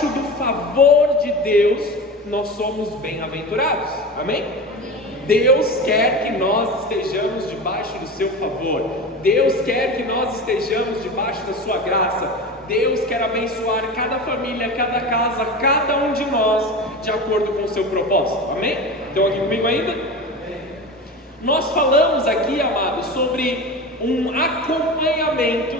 debaixo do favor de Deus, nós somos bem-aventurados. Amém? Deus quer que nós estejamos debaixo do seu favor. Deus quer que nós estejamos debaixo da sua graça. Deus quer abençoar cada família, cada casa, cada um de nós, de acordo com o seu propósito. Amém? Estão aqui comigo ainda? Nós falamos aqui, amados, sobre um acompanhamento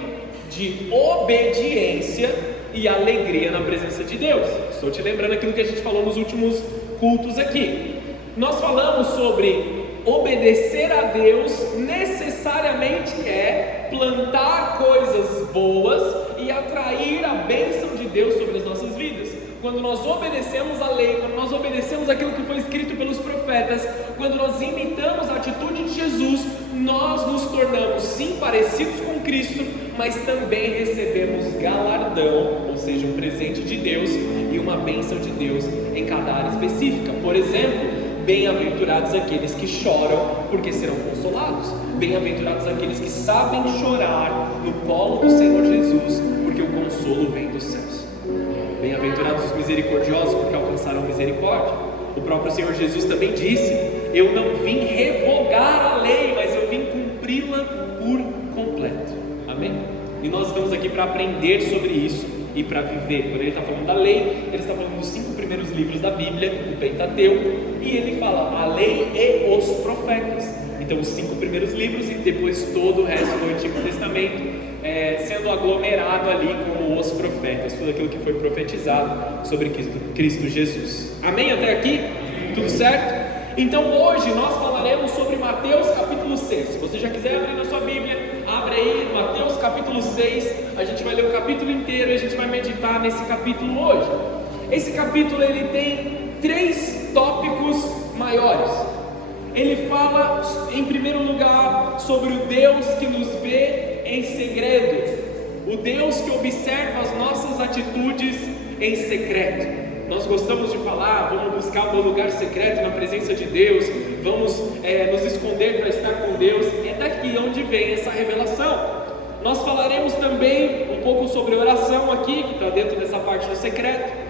de obediência e alegria na presença de Deus. Estou te lembrando aquilo que a gente falou nos últimos cultos aqui. Nós falamos sobre obedecer a Deus necessariamente é plantar coisas boas e atrair a bênção de Deus sobre as nossas vidas. Quando nós obedecemos a lei, quando nós obedecemos aquilo que foi escrito pelos profetas, quando nós imitamos a atitude de Jesus, nós nos tornamos sim parecidos com Cristo, mas também recebemos galardão, ou seja, um presente de Deus e uma bênção de Deus em cada área específica. Por exemplo, bem-aventurados aqueles que choram, porque serão consolados. Bem-aventurados aqueles que sabem chorar no colo do Senhor Jesus, porque o consolo vem dos céus. Bem-aventurados os misericordiosos, porque alcançarão misericórdia. O próprio Senhor Jesus também disse: eu não vim revogar a lei, mas eu vim cumpri-la por completo. Amém? E nós estamos aqui para aprender sobre isso e para viver. Quando ele está falando da lei, ele está falando dos 5 primeiros livros da Bíblia, o Pentateuco, e ele fala a lei e os profetas. Então os 5 primeiros livros e depois todo o resto do Antigo Testamento, sendo aglomerado ali como os profetas, tudo aquilo que foi profetizado sobre Cristo Jesus. Amém? Até aqui? Tudo certo? Então hoje nós falaremos sobre Mateus capítulo 6. Se você já quiser abrir na sua Bíblia, abre aí Mateus capítulo 6. A gente vai ler o capítulo inteiro e a gente vai meditar nesse capítulo hoje. Esse capítulo ele tem 3 tópicos maiores. Ele fala em primeiro lugar sobre o Deus que nos vê em segredo, o Deus que observa as nossas atitudes em secreto. Nós gostamos de falar, vamos buscar um lugar secreto na presença de Deus, vamos nos esconder para estar com Deus. É daqui onde vem essa revelação. Nós falaremos também um pouco sobre oração aqui, que está dentro dessa parte do secreto.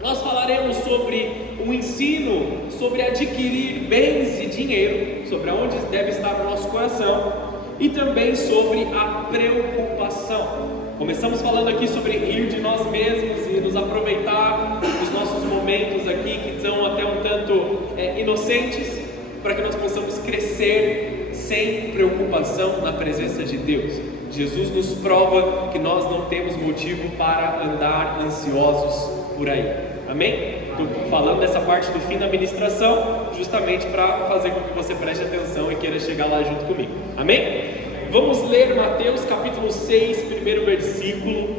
Nós falaremos sobre o ensino, sobre adquirir bens e dinheiro, sobre aonde deve estar o nosso coração, e também sobre a preocupação. Começamos falando aqui sobre rir de nós mesmos e nos aproveitar dos nossos momentos aqui, que são até um tanto inocentes, para que nós possamos crescer sem preocupação na presença de Deus. Jesus nos prova que nós não temos motivo para andar ansiosos por aí. Amém? Estou falando dessa parte do fim da ministração, justamente para fazer com que você preste atenção e queira chegar lá junto comigo. Amém? Vamos ler Mateus capítulo 6, primeiro versículo.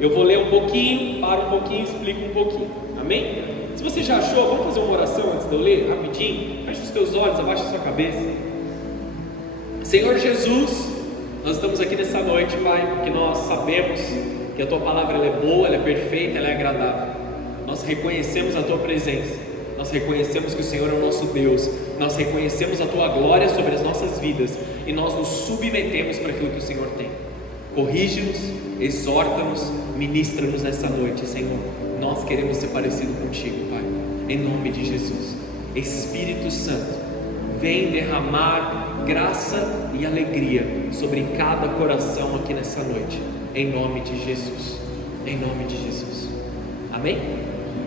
Eu vou ler um pouquinho, paro um pouquinho, explico um pouquinho. Amém? Se você já achou, vamos fazer uma oração antes de eu ler, rapidinho. Feche os teus olhos, abaixa a sua cabeça. Senhor Jesus, nós estamos aqui nessa noite, Pai, porque nós sabemos que a Tua palavra ela é boa, ela é perfeita, ela é agradável. Nós reconhecemos a Tua presença, nós reconhecemos que o Senhor é o nosso Deus, nós reconhecemos a Tua glória sobre as nossas vidas e nós nos submetemos para aquilo que o Senhor tem. Corrige-nos, exorta-nos, ministra-nos nessa noite, Senhor. Nós queremos ser parecidos contigo, Pai, em nome de Jesus. Espírito Santo, vem derramar graça e alegria sobre cada coração aqui nessa noite, em nome de Jesus, em nome de Jesus. Amém?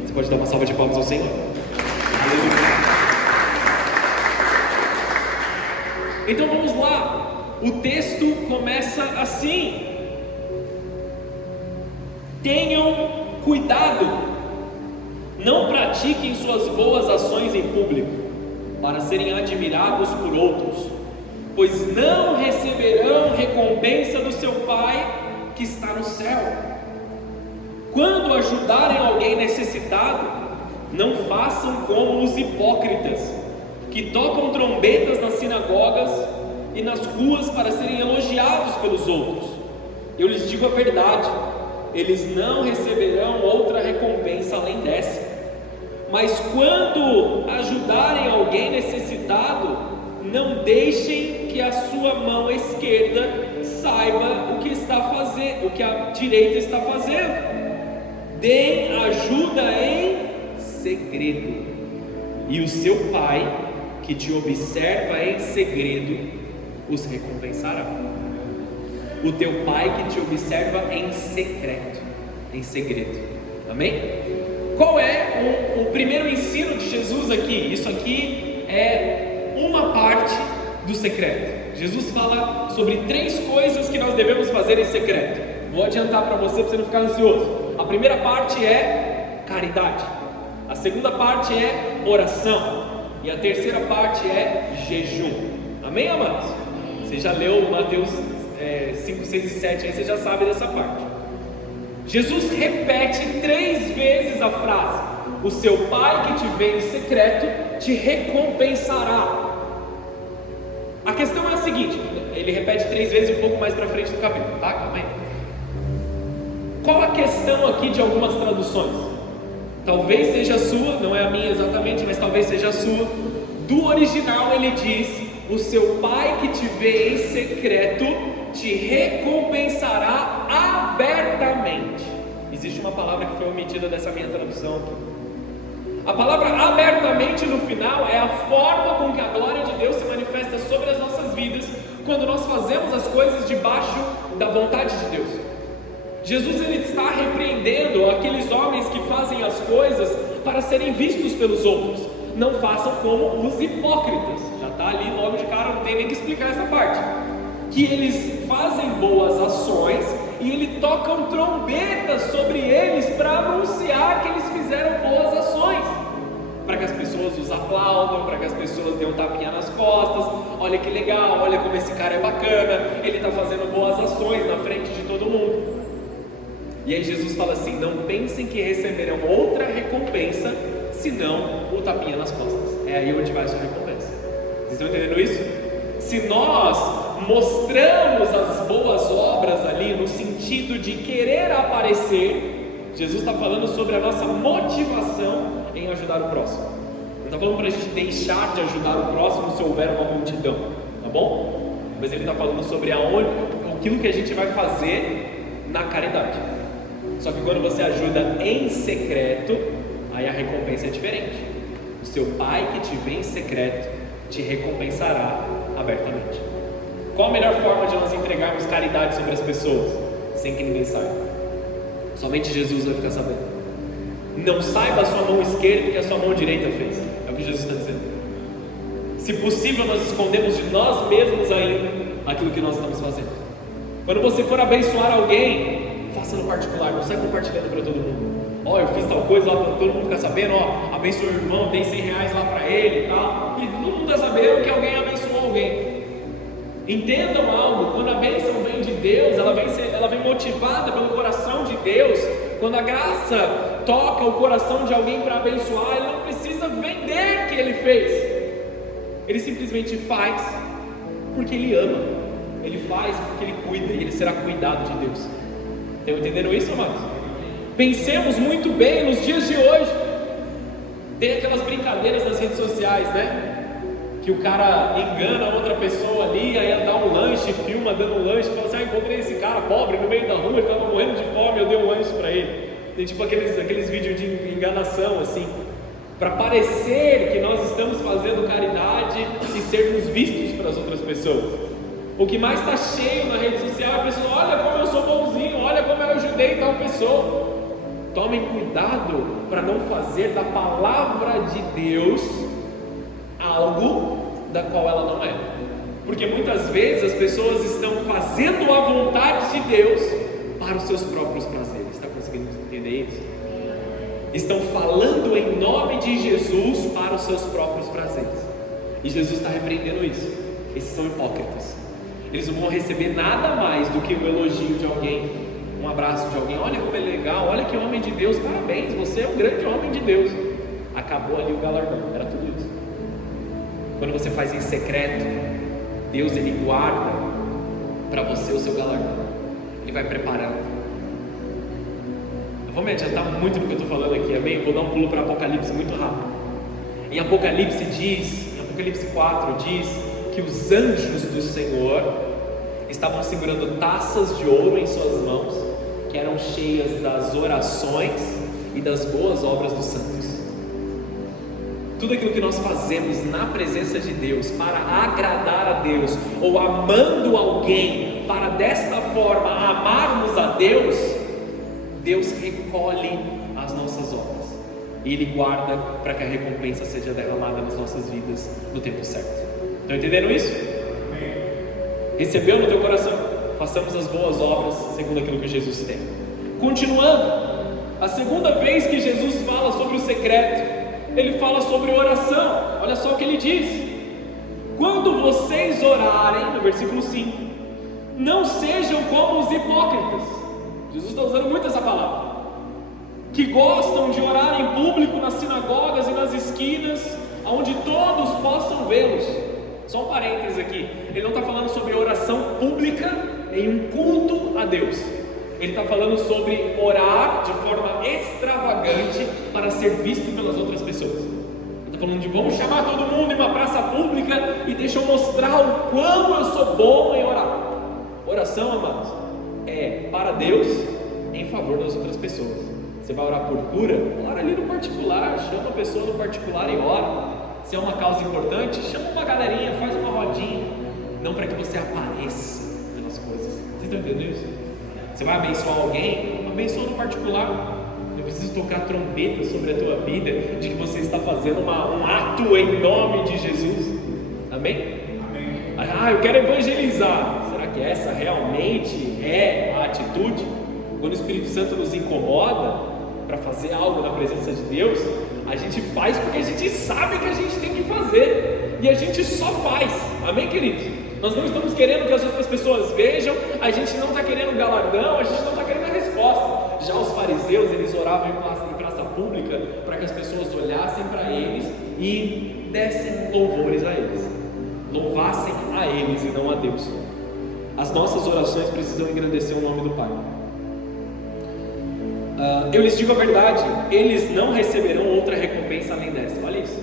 Você pode dar uma salva de palmas ao Senhor? Aleluia. Então vamos lá, o texto começa assim: tenham cuidado, não pratiquem suas boas ações em público, para serem admirados por outros, pois não receberão recompensa do seu Pai que está no céu. Quando ajudarem alguém necessitado, não façam como os hipócritas, que tocam trombetas nas sinagogas e nas ruas para serem elogiados pelos outros. Eu lhes digo a verdade, eles não receberão outra recompensa além dessa. Mas quando ajudarem alguém necessitado, não deixem que a sua mão esquerda saiba o que a direita está fazendo, deem ajuda em segredo, e o seu Pai, que te observa em segredo, os recompensará. O teu Pai que te observa em secreto, em segredo. Amém? Qual é o primeiro ensino de Jesus aqui? Isso aqui é uma parte do secreto. Jesus fala sobre 3 coisas que nós devemos fazer em secreto. Vou adiantar para você não ficar ansioso. A primeira parte é caridade. A segunda parte é oração. E a terceira parte é jejum. Amém, amados? Você já leu Mateus 5, 6 e 7, aí você já sabe dessa parte. Jesus repete 3 vezes a frase: o seu Pai que te vê em secreto te recompensará. A questão é a seguinte, ele repete 3 vezes um pouco mais para frente do capítulo, tá? Calma aí. Qual a questão aqui de algumas traduções? Talvez seja a sua, não é a minha exatamente, mas talvez seja a sua. Do original ele diz: o seu Pai que te vê em secreto te recompensará abertamente. Existe uma palavra que foi omitida dessa minha tradução aqui. A palavra abertamente no final é a forma com que a glória de Deus se manifesta sobre as nossas vidas quando nós fazemos as coisas debaixo da vontade de Deus. Jesus ele está repreendendo aqueles homens que fazem as coisas para serem vistos pelos outros. Não façam como os hipócritas. Já está ali logo de cara, não tem nem que explicar essa parte. Que eles fazem boas ações e ele tocam trombetas sobre eles para anunciar que eles fizeram boas ações, para que as pessoas os aplaudam, para que as pessoas dêem um tapinha nas costas. Olha que legal, olha como esse cara é bacana, ele está fazendo boas ações na frente de todo mundo. E aí Jesus fala assim: não pensem que receberão outra recompensa senão o tapinha nas costas. É aí onde vai a sua recompensa. Vocês estão entendendo isso? Se nós mostramos as boas obras ali no sentido de querer aparecer, Jesus está falando sobre a nossa motivação em ajudar o próximo. Não está falando para a gente deixar de ajudar o próximo se houver uma multidão, tá bom? Mas ele está falando sobre aquilo que a gente vai fazer na caridade. Só que quando você ajuda em secreto, aí a recompensa é diferente. O seu Pai que te vê em secreto te recompensará abertamente. Qual a melhor forma de nós entregarmos caridade sobre as pessoas? Sem que ninguém saiba. Somente Jesus vai ficar sabendo. Não saiba a sua mão esquerda o que a sua mão direita fez. É o que Jesus está dizendo. Se possível, nós escondemos de nós mesmos ainda aquilo que nós estamos fazendo. Quando você for abençoar alguém, faça no particular, não sai compartilhando para todo mundo. Ó, eu fiz tal coisa lá para todo mundo ficar sabendo, ó, abençoou o irmão, dei 100 reais lá para ele e tal. E todo mundo está sabendo que alguém abençoou alguém. Entendam algo, quando a bênção vem de Deus, ela vem motivada pelo coração de Deus. Quando a graça toca o coração de alguém para abençoar, ele não precisa vender o que ele fez. Ele simplesmente faz porque ele ama. Ele faz porque ele cuida e ele será cuidado de Deus. Estão entendendo isso, amados? Pensemos muito bem nos dias de hoje. Tem aquelas brincadeiras nas redes sociais, né? Que o cara engana outra pessoa ali, aí dá um lanche, filma dando um lanche, fala assim: encontrei esse cara pobre no meio da rua, ele estava morrendo de fome, eu dei um lanche para ele. Tem tipo aqueles vídeos de enganação assim, para parecer que nós estamos fazendo caridade e sermos vistos para as outras pessoas. O que mais está cheio na rede social é a pessoa: olha como eu sou bonzinho, olha como eu ajudei tal pessoa. Tomem cuidado para não fazer da palavra de Deus algo da qual ela não é. Porque muitas vezes as pessoas estão fazendo a vontade de Deus para os seus próprios prazeres. Está conseguindo entender isso? Estão falando em nome de Jesus para os seus próprios prazeres. E Jesus está repreendendo isso. Esses são hipócritas. Eles não vão receber nada mais do que o elogio de alguém, um abraço de alguém: olha como é legal, olha que homem de Deus, parabéns, você é um grande homem de Deus. Acabou ali o galardão, era tudo isso. Quando você faz em secreto, Deus ele guarda para você o seu galardão. Ele vai preparando. Eu vou me adiantar muito no que eu estou falando aqui, amém? Vou dar um pulo para Apocalipse muito rápido. Em Apocalipse 4 diz que os anjos do Senhor estavam segurando taças de ouro em suas mãos que eram cheias das orações e das boas obras dos santos. Tudo aquilo que nós fazemos na presença de Deus para agradar a Deus, ou amando alguém para desta forma amarmos a Deus, Deus recolhe as nossas obras e Ele guarda para que a recompensa seja derramada nas nossas vidas no tempo certo. Estão entendendo isso? Recebeu no teu coração? Façamos as boas obras segundo aquilo que Jesus tem. Continuando, a segunda vez que Jesus fala sobre o secreto, Ele fala sobre oração. Olha só o que Ele diz: quando vocês orarem, no versículo 5, não sejam como os hipócritas. Jesus está usando muito essa palavra, que gostam de orar em público nas sinagogas e nas esquinas, onde todos possam vê-los. Só um parênteses aqui, Ele não está falando sobre oração pública em um culto a Deus. Ele está falando sobre orar de forma extravagante para ser visto pelas outras pessoas. Ele está falando de vamos chamar todo mundo em uma praça pública e deixa eu mostrar o quão eu sou bom em orar. Oração, amados, é para Deus em favor das outras pessoas. Você vai orar por cura? Ora ali no particular, chama a pessoa no particular e ora. Se é uma causa importante, chama uma galerinha, faz uma rodinha. Não para que você apareça pelas coisas. Vocês estão entendendo isso? Você vai abençoar alguém, abençoa no particular. Eu preciso tocar trombeta sobre a tua vida, de que você está fazendo um ato em nome de Jesus. Amém? Amém. Eu quero evangelizar. Será que essa realmente é a atitude? Quando o Espírito Santo nos incomoda para fazer algo na presença de Deus, a gente faz porque a gente sabe que a gente tem que fazer, e a gente só faz. Amém, queridos? Nós não estamos querendo que as outras pessoas vejam, a gente não está querendo galardão, a gente não está querendo a resposta. Já os fariseus, eles oravam em praça pública para que as pessoas olhassem para eles e dessem louvores a eles, louvassem a eles e não a Deus. As nossas orações precisam engrandecer o nome do Pai. Eu lhes digo a verdade, eles não receberão outra recompensa além dessa. Olha isso,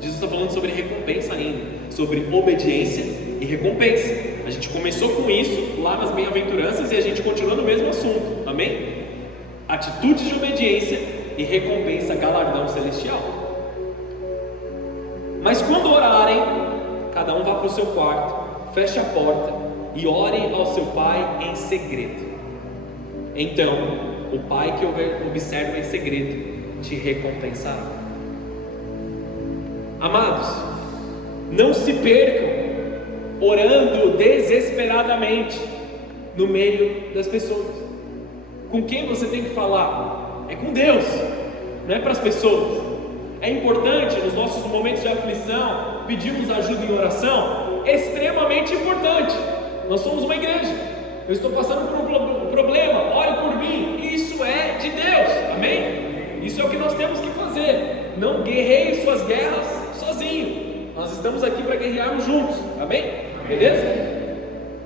Jesus está falando sobre recompensa ainda, sobre obediência e recompensa. A gente começou com isso lá nas bem-aventuranças e a gente continua no mesmo assunto, amém? Atitude de obediência e recompensa, galardão celestial. Mas quando orarem, cada um vá para o seu quarto, feche a porta e ore ao seu pai em segredo. Então o pai que observa em segredo te recompensará. Amados, não se percam orando desesperadamente no meio das pessoas. Com quem você tem que falar? É com Deus, não é para as pessoas. É importante nos nossos momentos de aflição pedirmos ajuda em oração, é extremamente importante. Nós somos uma igreja, eu estou passando por um problema, ore por mim. Isso é de Deus, amém? Isso é o que nós temos que fazer. Não guerreie suas guerras sozinho. Nós estamos aqui para guerrearmos juntos, amém? Beleza?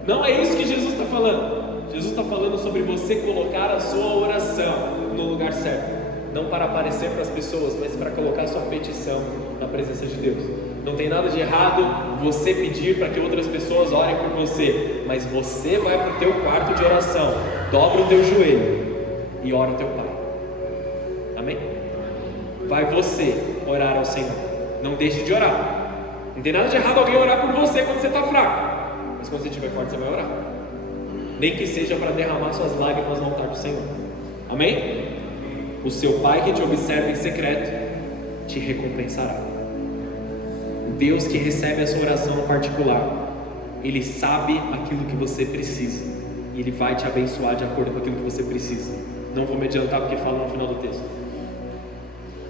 Não é isso que Jesus está falando. Jesus está falando sobre você colocar a sua oração no lugar certo, não para aparecer para as pessoas, mas para colocar a sua petição na presença de Deus. Não tem nada de errado você pedir para que outras pessoas orem por você, mas você vai para o teu quarto de oração, dobra o teu joelho e ora ao teu Pai. Amém? Vai você orar ao Senhor. Não deixe de orar. Não tem nada de errado alguém orar por você quando você está fraco, mas quando você estiver forte você vai orar, nem que seja para derramar suas lágrimas no altar do Senhor. Amém? O seu Pai que te observa em secreto te recompensará. O Deus que recebe a sua oração no particular, Ele sabe aquilo que você precisa e Ele vai te abençoar de acordo com aquilo que você precisa. Não vou me adiantar porque fala no final do texto.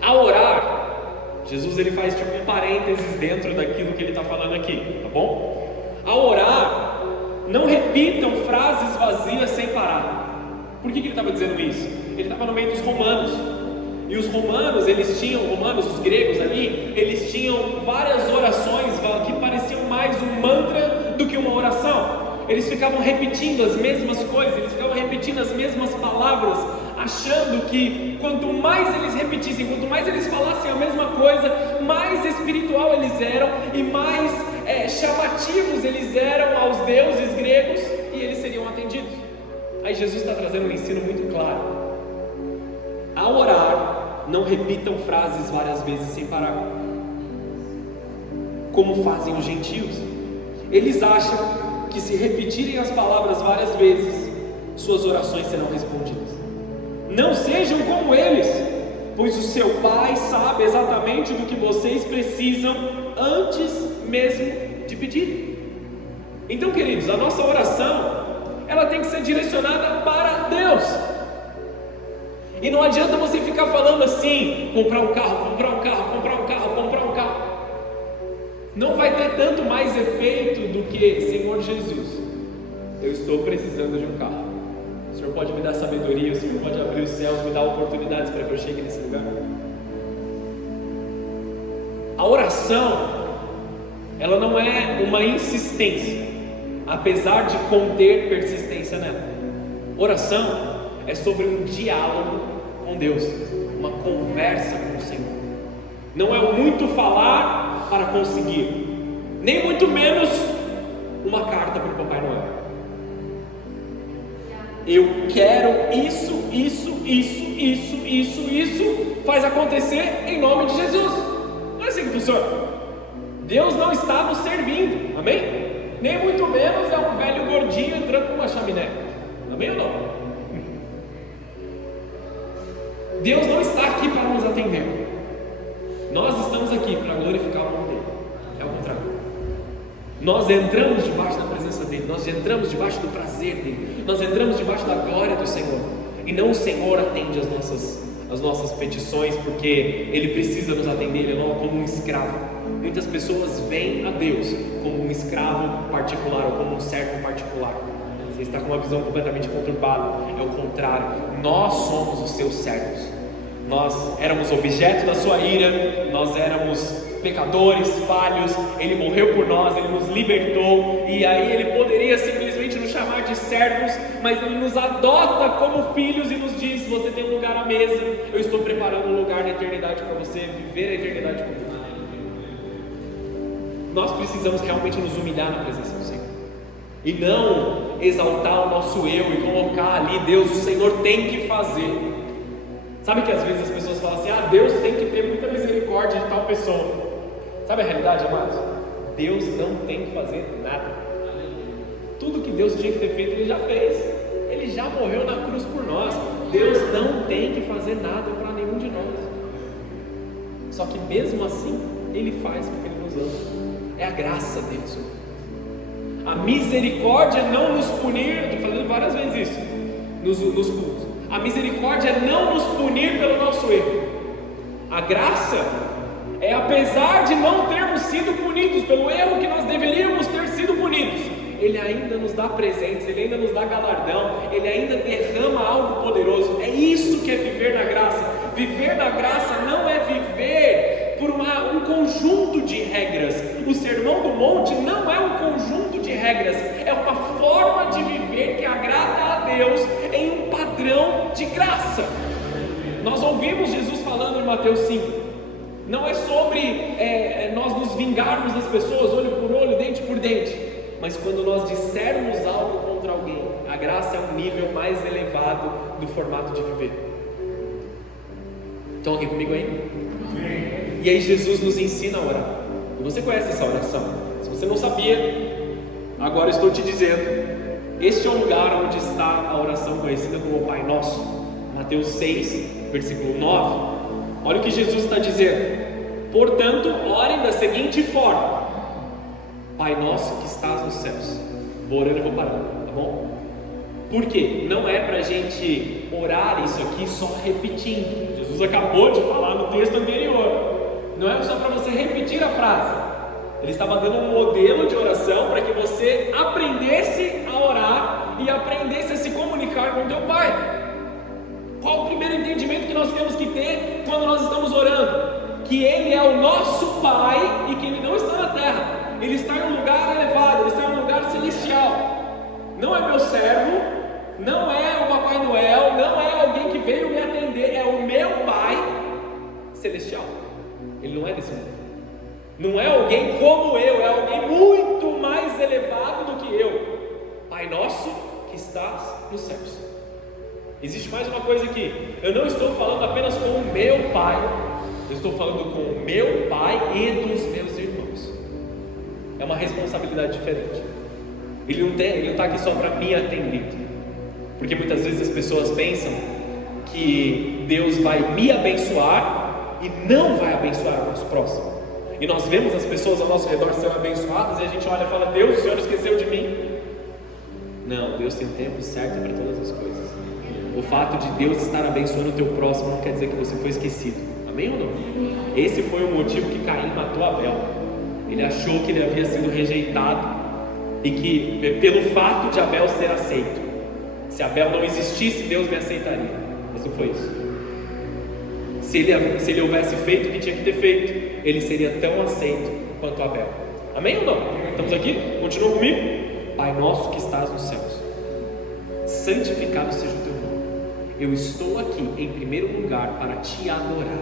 Ao orar, Jesus ele faz tipo um parênteses dentro daquilo que ele está falando aqui, tá bom? Ao orar, não repitam frases vazias sem parar. Por que ele estava dizendo isso? Ele estava no meio dos romanos. E os romanos, os gregos ali, eles tinham várias orações que pareciam mais um mantra do que uma oração. Eles ficavam repetindo as mesmas coisas, eles ficavam repetindo as mesmas palavras, achando que quanto mais eles repetissem, quanto mais eles falassem a mesma coisa, mais espiritual eles eram e mais chamativos eles eram aos deuses gregos e eles seriam atendidos. Aí Jesus está trazendo um ensino muito claro. Ao orar, não repitam frases várias vezes sem parar, como fazem os gentios. Eles acham que se repetirem as palavras várias vezes, suas orações serão respondidas. Não sejam como eles, pois o seu Pai sabe exatamente do que vocês precisam antes mesmo de pedir. Então, queridos, a nossa oração, ela tem que ser direcionada para Deus. E não adianta você ficar falando assim: comprar um carro, comprar um carro, comprar um carro, comprar um carro. Não vai ter tanto mais efeito do que: Senhor Jesus, eu estou precisando de um carro. O Senhor pode me dar sabedoria, o Senhor pode abrir os céus, me dar oportunidades para que eu chegue nesse lugar. A oração, ela não é uma insistência, apesar de conter persistência nela. Oração é sobre um diálogo com Deus, uma conversa com o Senhor. Não é muito falar para conseguir, nem muito menos uma carta para o Papai Noel. Eu quero isso, faz acontecer em nome de Jesus. Não é assim que funciona. Deus não está nos servindo, amém? Nem muito menos é um velho gordinho entrando numa chaminé, amém ou não? Deus não está aqui para nos atender. Nós estamos aqui para glorificar o nome dele. É o contrário. Nós entramos debaixo da presença dele, nós entramos debaixo do prazer dele, nós entramos debaixo da glória do Senhor. E não o Senhor atende as nossas petições porque ele precisa nos atender, ele não é como um escravo. Muitas pessoas veem a Deus como um escravo particular ou como um servo particular. Você está com uma visão completamente conturbada. É o contrário, nós somos os seus servos. Nós éramos objeto da sua ira, nós éramos pecadores, falhos, ele morreu por nós, ele nos libertou, e aí ele poderia simplesmente nos chamar de servos, mas ele nos adota como filhos e nos diz: você tem um lugar à mesa, eu estou preparando um lugar na eternidade para você viver a eternidade comigo. Nós precisamos realmente nos humilhar na presença do Senhor, e não exaltar o nosso eu e colocar ali: Deus, o Senhor tem que fazer. Sabe que às vezes as pessoas falam assim: Deus tem que ter muita misericórdia de tal pessoa. Sabe a realidade, amados? Deus não tem que fazer nada. Tudo que Deus tinha que ter feito, ele já fez. Ele já morreu na cruz por nós. Deus não tem que fazer nada para nenhum de nós. Só que mesmo assim, ele faz porque ele nos ama. É a graça dele, Senhor. A misericórdia é não nos punir. Estou falando várias vezes isso nos cultos. A misericórdia é não nos punir pelo nosso erro. A graça é, apesar de não termos sido punidos pelo erro que nós deveríamos ter sido punidos, ele ainda nos dá presentes, ele ainda nos dá galardão, ele ainda derrama algo poderoso. É isso que é viver na graça. Viver na graça não é viver por um conjunto de regras. O Sermão do Monte não é um conjunto de regras, é uma forma de viver que agrada a Deus em um padrão de graça. Nós ouvimos Jesus falando em Mateus 5. Não é sobre nós nos vingarmos das pessoas, olho por olho, dente por dente. Mas quando nós dissermos algo contra alguém, a graça é um nível mais elevado do formato de viver. Estão aqui comigo aí? E aí Jesus nos ensina a orar. E você conhece essa oração? Se você não sabia, agora estou te dizendo. Este é o lugar onde está a oração conhecida como Pai Nosso. Mateus 6, versículo 9. Olha o que Jesus está dizendo: portanto, orem da seguinte forma: Pai Nosso que estás nos céus. Vou orando e vou parando, tá bom? Por quê? Não é para a gente orar isso aqui só repetindo. Jesus acabou de falar no texto anterior. Não é só para você repetir a frase. Ele estava dando um modelo de oração para que você aprendesse a orar e aprendesse a se comunicar com o teu Pai. Qual o primeiro entendimento que nós temos que ter quando nós estamos orando? Que Ele é o nosso Pai e que Ele não está na terra. Ele está em um lugar elevado, Ele está em um lugar celestial. Não é meu servo, não é o Papai Noel, não é alguém que veio me atender, é o meu Pai celestial. Ele não é desse mundo. Não é alguém como eu, é alguém muito mais elevado do que eu. Pai nosso que estás nos céus. Existe mais uma coisa aqui. Eu não estou falando apenas com o meu pai, eu estou falando com o meu pai e dos meus irmãos. É uma responsabilidade diferente. Ele não está aqui só para me atender, porque muitas vezes as pessoas pensam que Deus vai me abençoar e não vai abençoar o nosso próximo. E nós vemos as pessoas ao nosso redor sendo abençoadas e a gente olha e fala: Deus, o Senhor esqueceu de mim? Não, Deus tem o tempo certo para todas as coisas. O fato de Deus estar abençoando o teu próximo não quer dizer que você foi esquecido. Amém ou não? Esse foi o motivo que Caim matou Abel. Ele achou que ele havia sido rejeitado e que pelo fato de Abel ser aceito, se Abel não existisse, Deus me aceitaria. Mas não foi isso. Se ele houvesse feito o que tinha que ter feito, ele seria tão aceito quanto Abel. Amém ou não? Estamos aqui? Continua comigo? Pai nosso que estás nos céus, santificado seja o teu nome. Eu estou aqui em primeiro lugar para te adorar.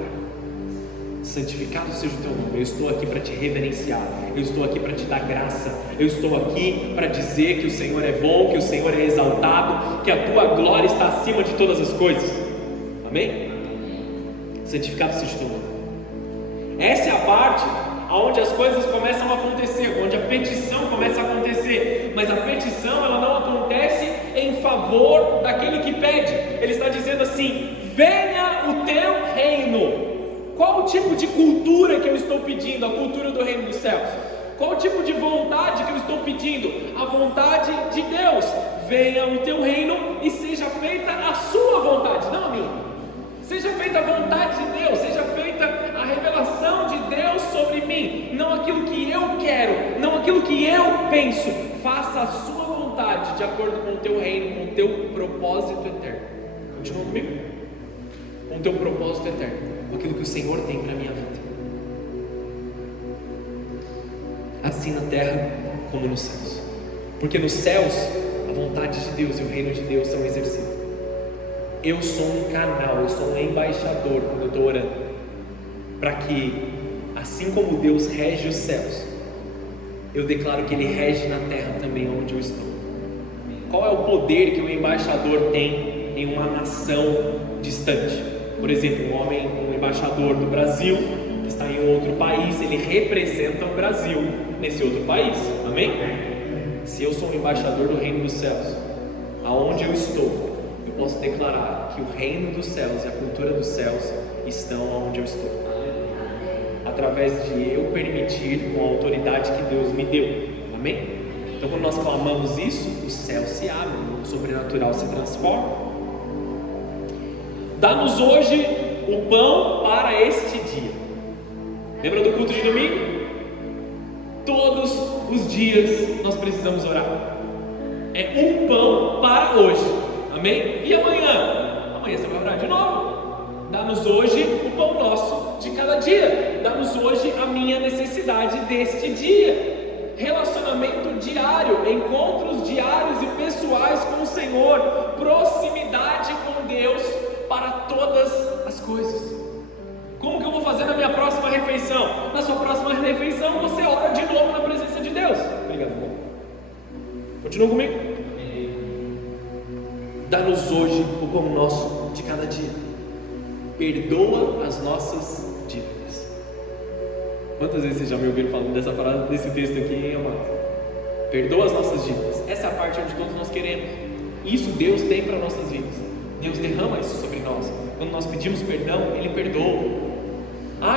Santificado seja o teu nome. Eu estou aqui para te reverenciar. Eu estou aqui para te dar graça. Eu estou aqui para dizer que o Senhor é bom, que o Senhor é exaltado, que a tua glória está acima de todas as coisas. Amém? Santificado seja o teu nome. Essa é a parte onde as coisas começam a acontecer, onde a petição começa a acontecer. Mas a petição, ela não acontece em favor daquele que pede. Ele está dizendo assim: venha o teu reino. Qual o tipo de cultura que eu estou pedindo? A cultura do reino dos céus. Qual o tipo de vontade que eu estou pedindo? A vontade de Deus. Venha o teu reino e seja feita a sua vontade, não a minha. Seja feita a vontade de Deus, seja feita a revelação de Deus sobre mim, não aquilo que eu quero, não aquilo que eu penso. Faça a sua vontade de acordo com o teu reino, com o teu propósito eterno. Continua comigo? Com o teu propósito eterno, com aquilo que o Senhor tem para a minha vida, assim na terra como nos céus. Porque nos céus a vontade de Deus e o reino de Deus são exercidos. Eu sou um canal, eu sou um embaixador quando eu estou orando, para que, assim como Deus rege os céus, eu declaro que Ele rege na terra também onde eu estou. Qual é o poder que o embaixador tem em uma nação distante? Por exemplo, um embaixador do Brasil que está em outro país, ele representa o Brasil nesse outro país. Amém? Se eu sou um embaixador do reino dos céus, aonde eu estou, eu posso declarar que o reino dos céus e a cultura dos céus estão onde eu estou, através de eu permitir, com a autoridade que Deus me deu. Amém? Então, quando nós clamamos isso, o céu se abre, o sobrenatural se transforma. Dá-nos hoje o pão para este dia. Lembra do culto de domingo? Todos os dias nós precisamos orar. É um pão para hoje. Amém? E amanhã? Amanhã você vai orar de novo. Dá-nos hoje o pão nosso de cada dia. Dá-nos hoje a minha necessidade deste dia. Relacionamento diário, encontros diários e pessoais com o Senhor, proximidade com Deus para todas as coisas. Como que eu vou fazer na minha próxima refeição? Na sua próxima refeição você ora de novo na presença de Deus. Obrigado, irmão. Continua comigo. Dá-nos hoje o pão nosso de cada dia. Perdoa as nossas dívidas. Quantas vezes vocês já me ouviram falando dessa parada, desse texto aqui, hein, amado? Perdoa as nossas dívidas. Essa é a parte onde todos nós queremos. Isso Deus tem para nossas vidas. Deus derrama isso sobre nós. Quando nós pedimos perdão, Ele perdoa.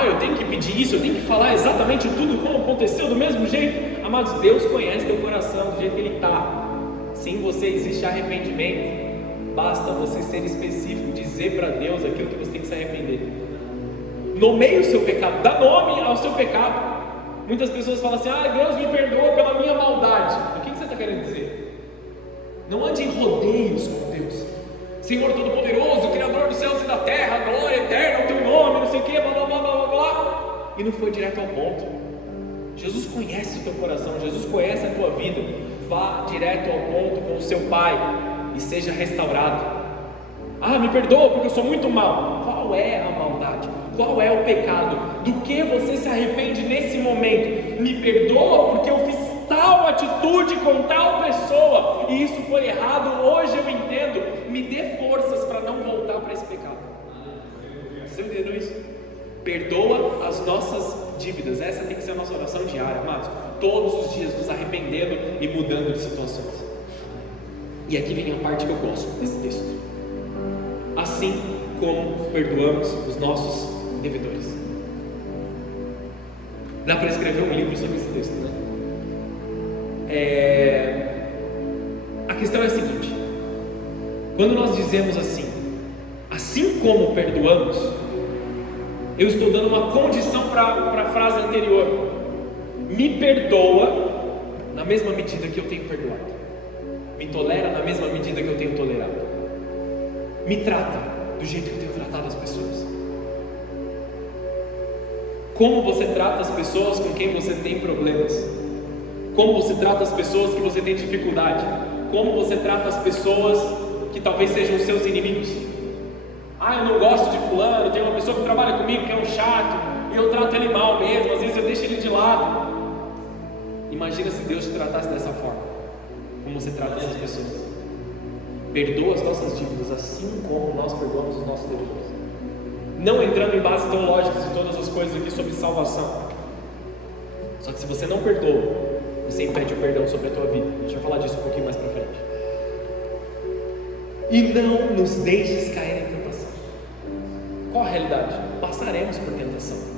Eu tenho que pedir isso, eu tenho que falar exatamente tudo como aconteceu, do mesmo jeito. Amados, Deus conhece teu coração do jeito que Ele está. Se em você existe arrependimento, basta você ser específico, dizer para Deus aquilo que você tem que se arrepender. Nomeie o seu pecado, dá nome ao seu pecado. Muitas pessoas falam assim: Deus me perdoa pela minha maldade. O que você está querendo dizer? Não ande em rodeios com Deus. Senhor Todo-Poderoso, Criador dos céus e da terra, glória eterna ao teu nome, não sei o que, blá blá blá blá blá. E não foi direto ao ponto. Jesus conhece o teu coração, Jesus conhece a tua vida. Vá direto ao ponto com o seu Pai e seja restaurado. Me perdoa porque eu sou muito mal. Qual é a maldade? Qual é o pecado? Do que você se arrepende nesse momento? Me perdoa porque eu fiz tal atitude com tal pessoa e isso foi errado. Hoje eu entendo. Me dê forças para Perdoa as nossas dívidas. Essa tem que ser a nossa oração diária, amados. Todos os dias nos arrependendo e mudando de situações. E aqui vem a parte que eu gosto desse texto. Assim como perdoamos os nossos devedores. Dá para escrever um livro sobre esse texto, né? A questão é a seguinte: quando nós dizemos assim como perdoamos, eu estou dando uma condição para a frase anterior. Me perdoa na mesma medida que eu tenho perdoado. Me tolera na mesma medida que eu tenho tolerado. Me trata do jeito que eu tenho tratado as pessoas. Como você trata as pessoas com quem você tem problemas? Como você trata as pessoas que você tem dificuldade? Como você trata as pessoas que talvez sejam os seus inimigos? Eu não gosto de fulano, tem uma pessoa que trabalha comigo que é um chato, e eu trato ele mal mesmo, às vezes eu deixo ele de lado. Imagina se Deus te tratasse dessa forma. Como você trata essas pessoas? Perdoa as nossas dívidas, assim como nós perdoamos os nossos devedores. Não entrando em bases teológicas de todas as coisas aqui sobre salvação. Só que se você não perdoa, você impede o perdão sobre a tua vida. Deixa eu falar disso um pouquinho mais para frente. E não nos deixes cair em tentação. Qual a realidade? Passaremos por tentação.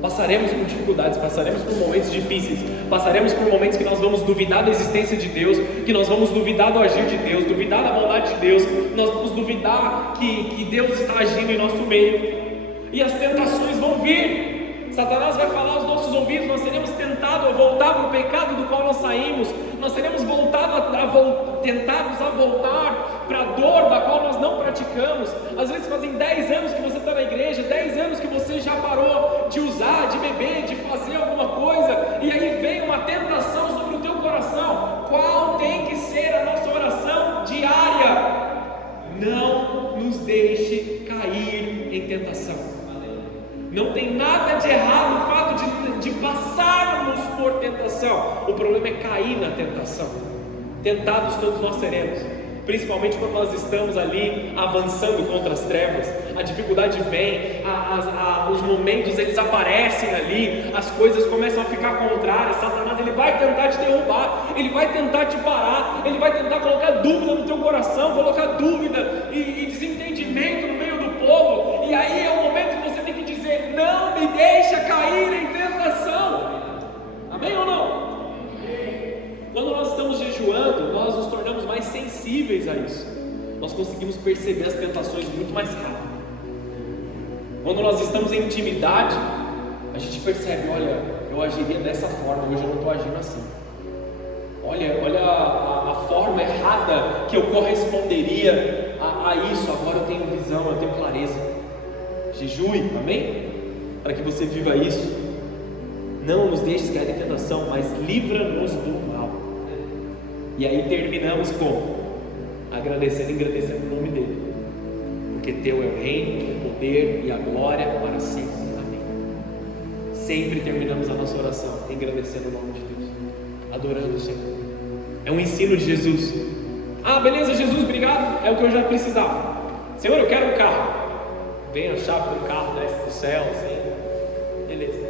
Passaremos por dificuldades, passaremos por momentos difíceis, passaremos por momentos que nós vamos duvidar da existência de Deus, que nós vamos duvidar do agir de Deus, duvidar da bondade de Deus, nós vamos duvidar que Deus está agindo em nosso meio, e as tentações vão vir. Satanás vai falar aos nossos ouvidos, nós seremos tentados a voltar para o pecado do qual nós saímos, nós seremos tentados a voltar para a dor da qual nós não praticamos. Às vezes fazem 10 anos que você está na igreja, 10 anos que você já parou de usar, de beber, de fazer alguma coisa, e aí vem uma tentação sobre o teu coração. Qual tem que ser a nossa oração diária? Não nos deixe cair em tentação. Não tem nada de errado no fato de passarmos por tentação. O problema é cair na tentação. Tentados todos nós seremos, principalmente quando nós estamos ali avançando contra as trevas. A dificuldade vem, os momentos eles aparecem ali, as coisas começam a ficar contrárias. Satanás ele vai tentar te derrubar, ele vai tentar te parar, ele vai tentar colocar dúvida no teu coração, colocar dúvida e desentendimento no meio do povo. E aí é o momento que você tem que dizer: não me deixa cair em tentação. Amém ou não? Quando nós estamos jejuando, nós nos tornamos mais sensíveis a isso. Nós conseguimos perceber as tentações muito mais rápido. Quando nós estamos em intimidade, a gente percebe: olha, eu agiria dessa forma, hoje eu não estou agindo assim. Olha a forma errada que eu corresponderia a isso. Agora eu tenho visão, eu tenho clareza. Jejue, amém? Para que você viva isso. Não nos deixes cair em tentação, mas livra-nos do mal. E aí terminamos com agradecendo e engrandecendo o nome dele, porque teu é o reino, o poder e a glória para sempre. Amém. Sempre terminamos a nossa oração engrandecendo o nome de Deus, adorando o Senhor. É um ensino de Jesus. Beleza, Jesus, obrigado, é o que eu já precisava. Senhor, eu quero um carro. Vem a chave do carro, desce do céu, assim. Beleza.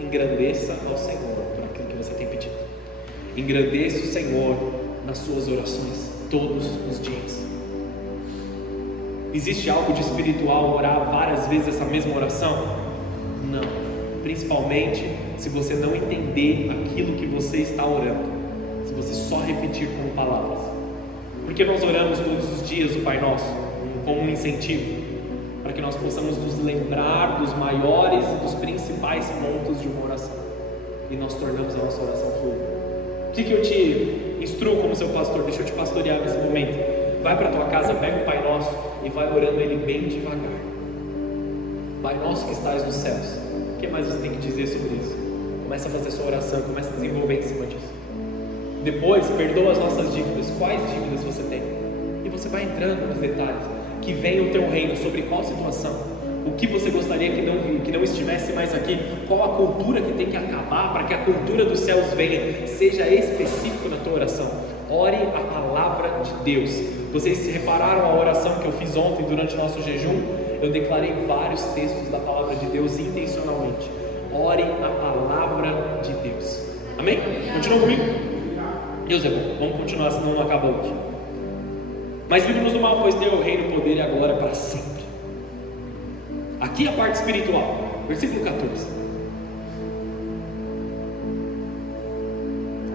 Engrandeça ao Senhor por aquilo que você tem pedido. Engrandeça o Senhor nas suas orações todos os dias. Existe algo de espiritual orar várias vezes essa mesma oração? Não. Principalmente se você não entender aquilo que você está orando, se você só repetir com palavras. Porque nós oramos todos os dias o Pai Nosso como um incentivo, para que nós possamos nos lembrar dos maiores e dos principais pontos de uma oração, e nós tornamos a nossa oração fluida. O que eu te instruo como seu pastor? Deixa eu te pastorear nesse momento. Vai para a tua casa, pega o Pai Nosso e vai orando ele bem devagar. Pai Nosso que estás nos céus. O que mais você tem que dizer sobre isso? Começa a fazer sua oração, começa a desenvolver em cima disso. Depois, perdoa as nossas dívidas. Quais dívidas você tem? E você vai entrando nos detalhes. Que venha o teu reino, sobre qual situação? O que você gostaria que não estivesse mais aqui? Qual a cultura que tem que acabar para que a cultura dos céus venha? Seja específico na tua oração. Ore a palavra de Deus. Vocês repararam a oração que eu fiz ontem durante o nosso jejum? Eu declarei vários textos da palavra de Deus intencionalmente. Ore a palavra de Deus. Amém? Continua comigo? Deus é bom. Vamos continuar, senão não acaba hoje. Mas livre-nos do mal, pois teu é o reino, o poder e a glória para sempre. Aqui a parte espiritual. Versículo 14.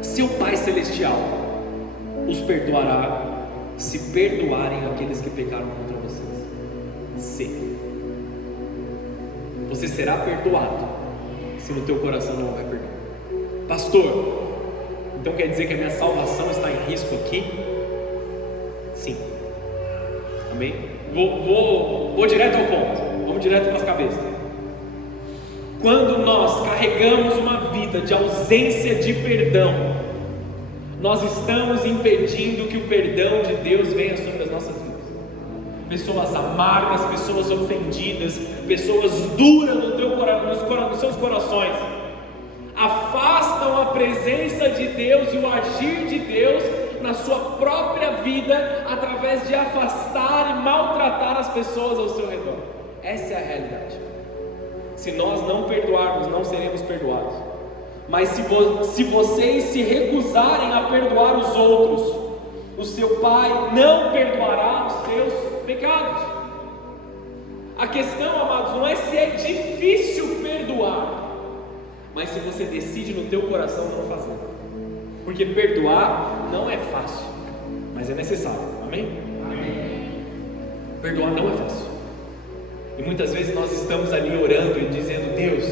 Seu Pai Celestial os perdoará se perdoarem aqueles que pecaram contra vocês. Se você será perdoado se no teu coração não houver perdão. Pastor, então quer dizer que a minha salvação está em risco aqui? Sim. Amém? Vou direto ao ponto. Vamos direto para as cabeças. Quando nós carregamos uma vida de ausência de perdão, nós estamos impedindo que o perdão de Deus venha sobre as nossas vidas. Pessoas amargas, pessoas ofendidas, pessoas duras nos seus corações, afastam a presença de Deus e o agir de Deus na sua própria vida, através de afastar e maltratar as pessoas ao seu redor. Essa é a realidade. Se nós não perdoarmos, não seremos perdoados. Mas se vocês se recusarem a perdoar os outros, o seu Pai não perdoará os seus pecados. A questão, amados, não é se é difícil perdoar, mas se você decide no teu coração não fazer. Porque perdoar não é fácil, mas é necessário. Amém? Amém. Perdoar não é fácil. E muitas vezes nós estamos ali orando e dizendo: Deus,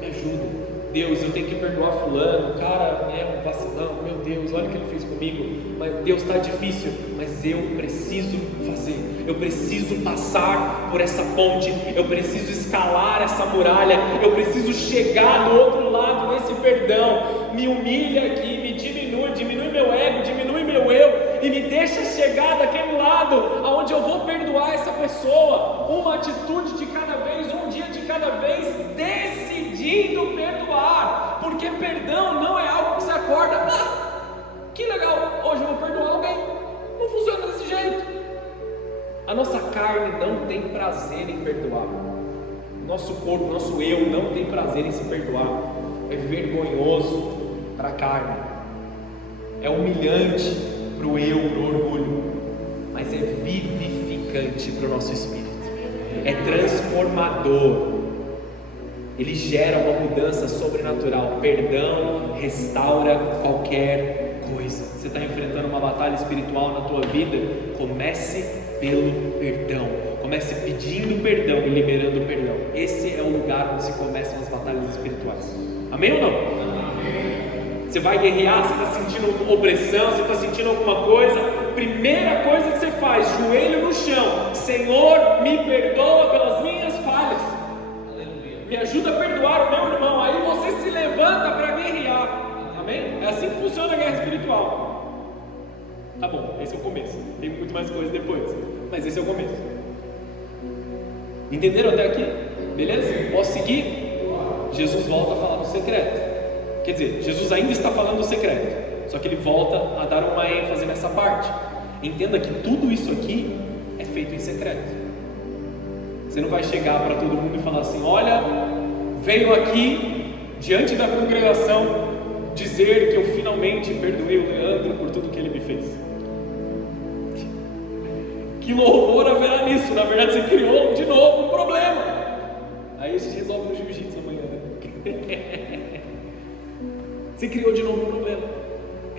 me ajuda. Deus, eu tenho que perdoar fulano, cara, é um vacilão, meu Deus, olha o que ele fez comigo, mas Deus, está difícil, mas eu preciso fazer, eu preciso passar por essa ponte, eu preciso escalar essa muralha, eu preciso chegar do outro lado desse perdão. Me humilha aqui, me diminui meu ego, diminui meu eu, e me deixa chegar daquele lado, aonde eu vou perdoar essa pessoa, uma atitude de cada vez, um dia de cada vez, decidindo perdoar, porque perdão não é algo que você acorda, que legal, hoje eu vou perdoar alguém. Não funciona desse jeito. A nossa carne não tem prazer em perdoar, nosso corpo, nosso eu não tem prazer em se perdoar. É vergonhoso para a carne, é humilhante para o eu, para o orgulho, mas é vivificante para o nosso espírito, é transformador. Ele gera uma mudança sobrenatural. Perdão restaura qualquer coisa. Você está enfrentando uma batalha espiritual na tua vida? Comece pelo perdão. Comece pedindo perdão e liberando perdão. Esse é o lugar onde se começam as batalhas espirituais. Amém ou não? Amém. Você vai guerrear, você está sentindo opressão, você está sentindo alguma coisa. Primeira coisa que você faz, joelho no chão: Senhor, me perdoa pelas minhas falhas. Me ajuda a perdoar o meu irmão. Aí você se levanta para guerrear. Amém? É assim que funciona a guerra espiritual. Tá bom, esse é o começo. Tem muito mais coisa depois, mas esse é o começo. Entenderam até aqui? Beleza? Posso seguir? Jesus volta a falar do secreto. Quer dizer, Jesus ainda está falando do secreto, só que ele volta a dar uma ênfase nessa parte. Entenda que tudo isso aqui é feito em secreto. Você não vai chegar para todo mundo e falar assim: olha, venho aqui diante da congregação dizer que eu finalmente perdoei o Leandro por tudo que ele me fez. Que louvor haverá nisso? Na verdade você criou de novo um problema. Aí a gente resolve no jiu-jitsu amanhã, né? Você criou de novo um problema.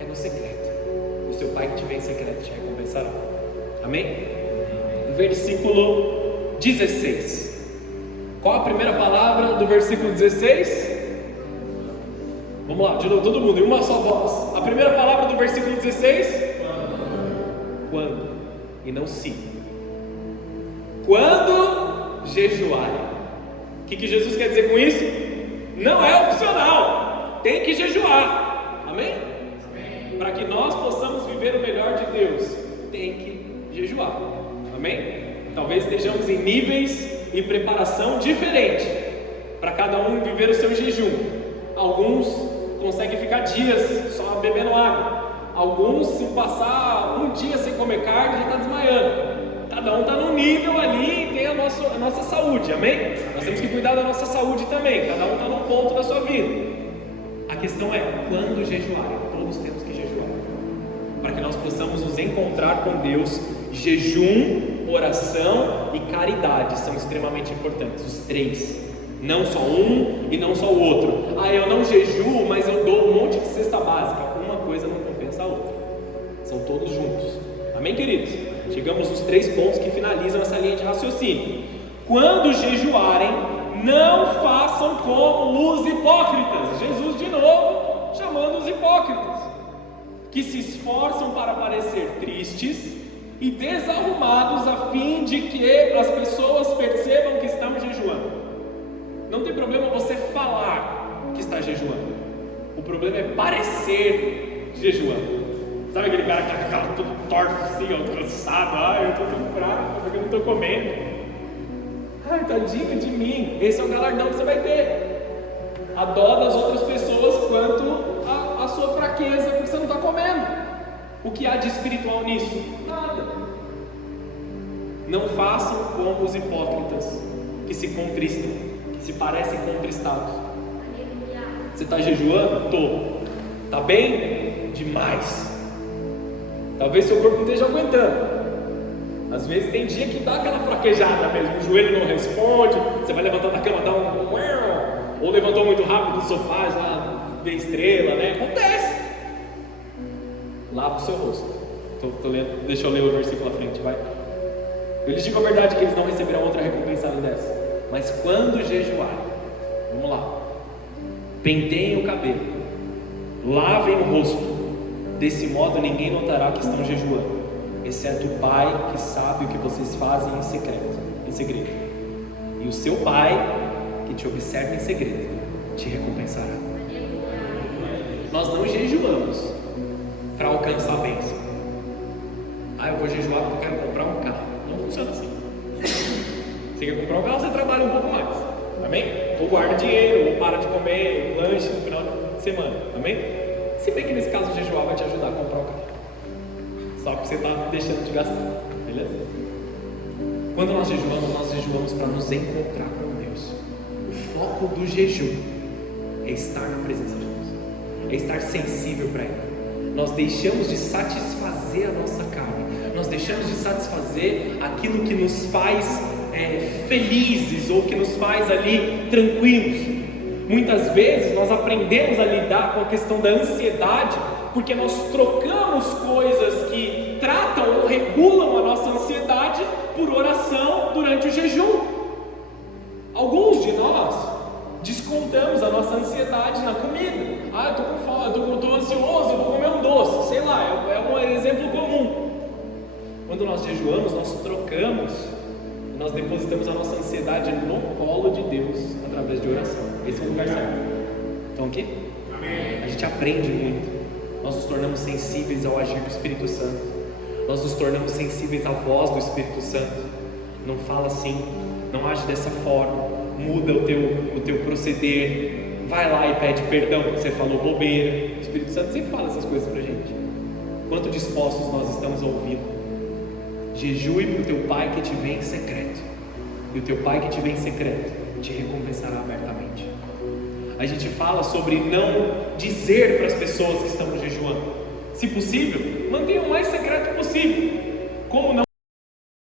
É no secreto. O seu Pai que te vê em secreto te recompensará. Amém? Versículo 16. Qual a primeira palavra do versículo 16? Vamos lá, de novo, todo mundo, em uma só voz. A primeira palavra do versículo 16? Quando? E não se. Quando jejuarem. O que Jesus quer dizer com isso? Não é opcional, tem que jejuar. Amém? Para que nós possamos viver o melhor de Deus, tem que jejuar. Amém? Talvez estejamos em níveis e preparação diferente para cada um viver o seu jejum. Alguns conseguem ficar dias só bebendo água, Alguns, se passar um dia sem comer carne, já está desmaiando. Cada um está num nível ali e tem a nossa saúde, amém? Nós temos que cuidar da nossa saúde também. Cada um está num ponto da sua vida. A questão é, quando jejuarem? Todos temos que jejuar, para que nós possamos nos encontrar com Deus. Jejum, oração e caridade são extremamente importantes, os três, não só um e não só o outro. Eu não jejuo, mas eu dou um monte de cesta básica. Uma coisa não compensa a outra, são todos juntos, amém, queridos? Chegamos nos 3 pontos que finalizam essa linha de raciocínio. Quando jejuarem, não façam como os hipócritas. Jesus de novo chamando os hipócritas, que se esforçam para parecer tristes e desarrumados a fim de que as pessoas percebam que estamos jejuando. Não tem problema você falar que está jejuando, o problema é parecer jejuando. Sabe aquele cara que está com a cara tudo torto assim, cansado, eu estou tudo fraco porque eu não estou comendo. Tadinho de mim. Esse é o galardão que você vai ter, a dó das outras pessoas quanto a sua fraqueza, porque você não está comendo. O que há de espiritual nisso? Nada. Não façam como os hipócritas, que se contristam, que se parecem contristados. Você está jejuando? Estou. Está bem? Demais. Talvez seu corpo não esteja aguentando. Às vezes tem dia que dá aquela fraquejada mesmo, o joelho não responde, você vai levantar da cama, dá ou levantou muito rápido do sofá, já vê estrela, né? Acontece. Lava o seu rosto. Tô lendo, deixa eu ler o versículo à frente, vai. Eu lhes digo a verdade que eles não receberão outra recompensa além dessa. Mas quando jejuarem, vamos lá, penteiem o cabelo, lavem o rosto, desse modo ninguém notará que estão jejuando, exceto o Pai que sabe o que vocês fazem em segredo. E o seu Pai, que te observa em segredo, te recompensará. Nós não jejuamos para alcançar a bênção. Eu vou jejuar porque eu quero comprar um carro. Não funciona assim. Você quer comprar um carro, você trabalha um pouco mais, amém? Ou guarda dinheiro, ou para de comer lanche no final de semana, amém? Se bem que nesse caso o jejuar vai te ajudar a comprar o carro, só que você está deixando de gastar, beleza? Quando nós jejuamos para nos encontrar com Deus. O foco do jejum é estar na presença de Deus, é estar sensível para Ele. Nós deixamos de satisfazer a nossa carne, nós deixamos de satisfazer aquilo que nos faz felizes ou que nos faz ali tranquilos. Muitas vezes nós aprendemos a lidar com a questão da ansiedade porque nós trocamos coisas que tratam ou regulam a nossa ansiedade por oração durante o jejum. Alguns de nós descontamos a nossa ansiedade na comida. Eu estou com fome, eu estou ansioso, eu vou comer um doce, sei lá, é um exemplo comum. Quando nós jejuamos, nós trocamos, nós depositamos a nossa ansiedade no colo de Deus através de oração. Esse é o lugar certo. Estão aqui? Amém. A gente aprende muito. Nós nos tornamos sensíveis ao agir do Espírito Santo. Nós nos tornamos sensíveis à voz do Espírito Santo. Não fala assim, não age dessa forma, muda o teu proceder, vai lá e pede perdão porque você falou bobeira. O Espírito Santo sempre fala essas coisas pra gente. Quanto dispostos nós estamos a ouvi-lo? Jejue para o teu Pai que te vê em secreto, e o teu Pai que te vê em secreto te recompensará abertamente. A gente fala sobre não dizer para as pessoas que estamos jejuando. Se possível, mantenha o mais secreto possível. Como não